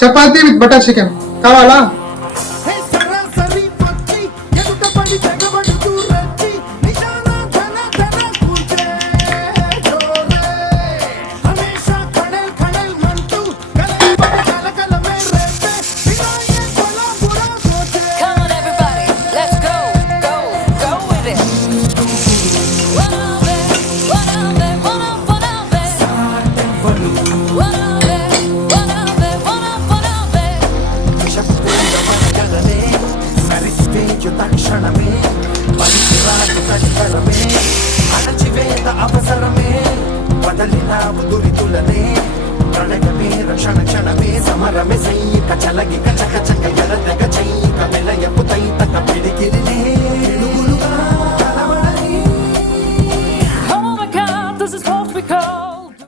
Chapati with butter chicken కావాలా? Come on, everybody, let's go, go, go with it. Wannabe, wannabe, wannabe, wannabe, wannabe, wannabe. తక్షణమే అణచివేత అవసరమే వదలినావు దురితులనే ప్రణయమే రక్షణ క్షణమే సమరమే సైనిక చలగిక చక చక ఎరదగ చైక విలయపు తైతక పిడికిరినే